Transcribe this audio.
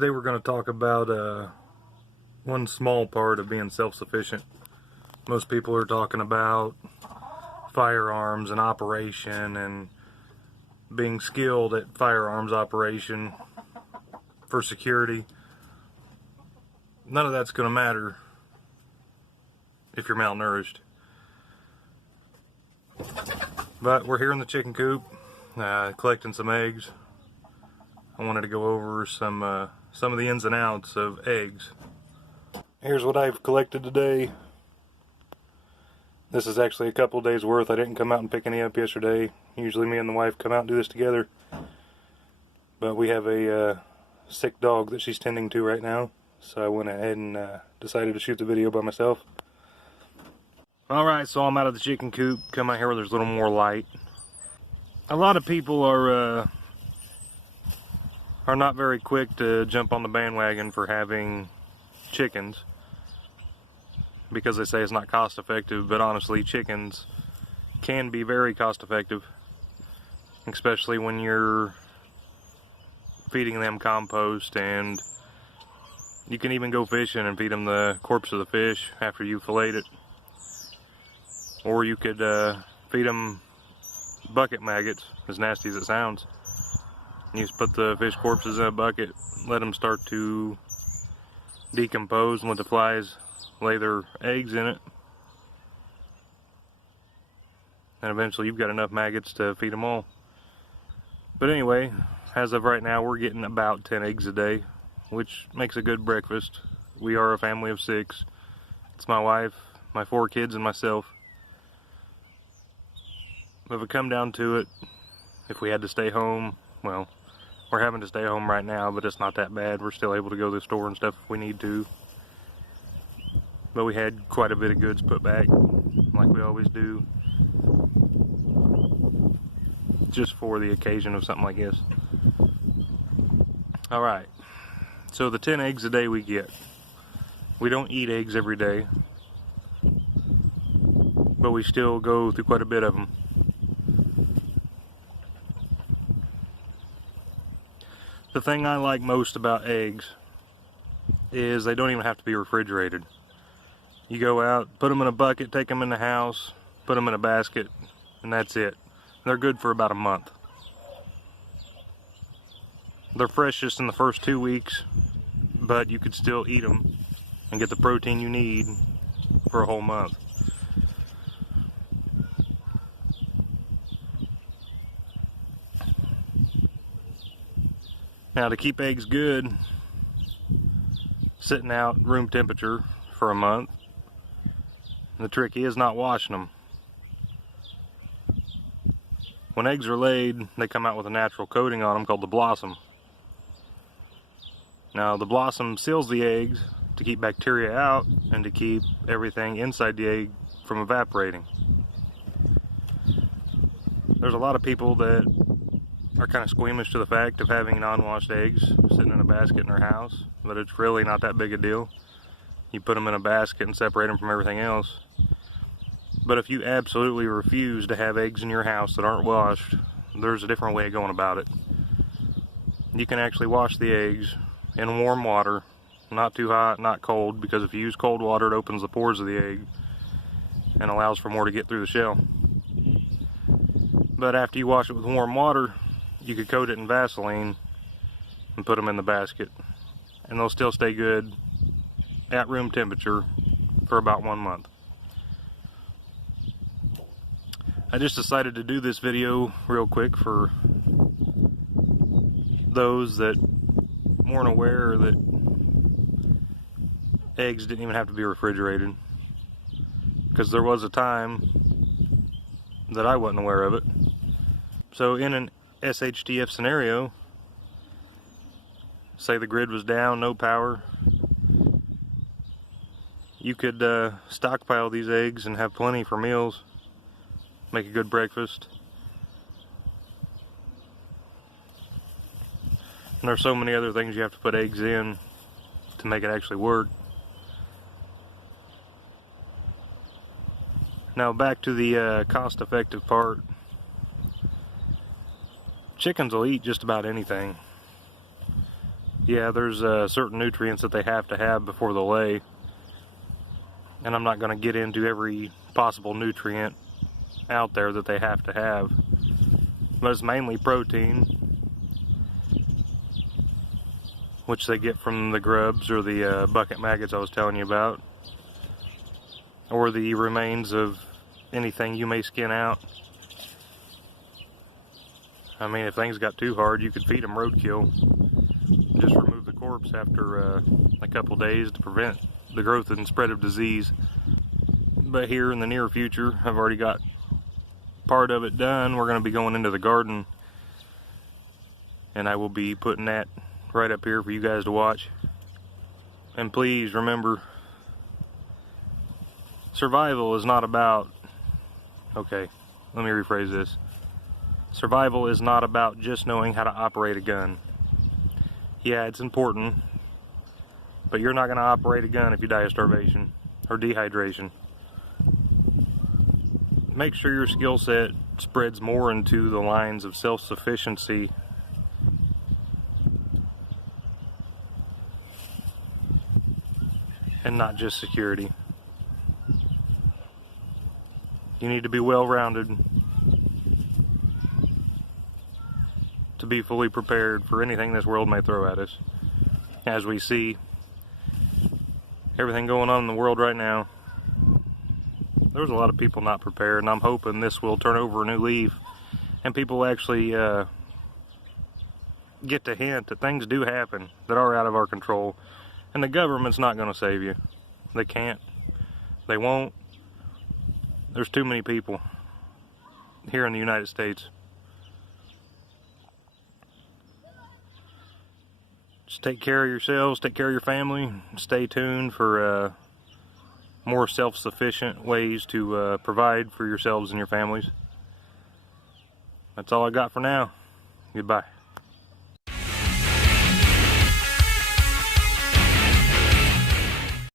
Today we're going to talk about one small part of being self-sufficient. Most people are talking about firearms and operation and being skilled at firearms operation for security. None of that's going to matter if you're malnourished. But we're here in the chicken coop collecting some eggs. I wanted to go over some of the ins and outs of eggs. Here's what I've collected today. This is actually a couple days worth. I didn't come out and pick any up yesterday. Usually me and the wife come out and do this together. But we have a sick dog that she's tending to right now. So I went ahead and decided to shoot the video by myself. Alright, so I'm out of the chicken coop. Come out here where there's a little more light. A lot of people are not very quick to jump on the bandwagon for having chickens because they say it's not cost effective, but honestly chickens can be very cost effective, especially when you're feeding them compost, and you can even go fishing and feed them the corpse of the fish after you fillet it, or you could feed them bucket maggots, as nasty as it sounds. You just put the fish corpses in a bucket, let them start to decompose, and let the flies lay their eggs in it. And eventually you've got enough maggots to feed them all. But anyway, as of right now, we're getting about 10 eggs a day, which makes a good breakfast. We are a family of 6. It's my wife, my 4 kids, and myself. But if it come down to it, if we had to stay home, well, we're having to stay home right now, but it's not that bad. We're still able to go to the store and stuff if we need to. But we had quite a bit of goods put back, like we always do, just for the occasion of something like this. Alright, so the 10 eggs a day we get. We don't eat eggs every day, but we still go through quite a bit of them. The thing I like most about eggs is they don't even have to be refrigerated. You go out, put them in a bucket, take them in the house, put them in a basket, and that's it. They're good for about a month. They're fresh just in the first 2 weeks, but you could still eat them and get the protein you need for a whole month. Now, to keep eggs good, sitting out room temperature for a month, the trick is not washing them. When eggs are laid, they come out with a natural coating on them called the blossom. Now, the blossom seals the eggs to keep bacteria out and to keep everything inside the egg from evaporating. There's a lot of people that are kind of squeamish to the fact of having non-washed eggs sitting in a basket in their house, but it's really not that big a deal. You put them in a basket and separate them from everything else. But if you absolutely refuse to have eggs in your house that aren't washed, there's a different way of going about it. You can actually wash the eggs in warm water, not too hot, not cold, because if you use cold water, it opens the pores of the egg and allows for more to get through the shell. But after you wash it with warm water, you could coat it in Vaseline and put them in the basket, and they'll still stay good at room temperature for about 1 month. I just decided to do this video real quick for those that weren't aware that eggs didn't even have to be refrigerated, because there was a time that I wasn't aware of it. So in an SHTF scenario, say the grid was down, no power, you could stockpile these eggs and have plenty for meals, make a good breakfast. And there's so many other things you have to put eggs in to make it actually work. Now back to the cost-effective part. Chickens will eat just about anything. Yeah, there's certain nutrients that they have to have before they lay, and I'm not going to get into every possible nutrient out there that they have to have, but it's mainly protein, which they get from the grubs or the bucket maggots I was telling you about, or the remains of anything you may skin out. I mean, if things got too hard, you could feed them roadkill. Just remove the corpse after a couple days to prevent the growth and spread of disease. But here in the near future, I've already got part of it done. We're going to be going into the garden, and I will be putting that right up here for you guys to watch. And please remember, survival is not about, okay, let me rephrase this. Survival is not about just knowing how to operate a gun. Yeah, it's important, but you're not going to operate a gun if you die of starvation or dehydration. Make sure your skill set spreads more into the lines of self-sufficiency and not just security. You need to be well-rounded to be fully prepared for anything this world may throw at us. As we see everything going on in the world right now, there's a lot of people not prepared, and I'm hoping this will turn over a new leaf and people actually get the hint that things do happen that are out of our control, and the government's not going to save you. They can't. They won't. There's too many people here in the United States. Just take care of yourselves, take care of your family, stay tuned for more self-sufficient ways to provide for yourselves and your families. That's all I got for now. Goodbye.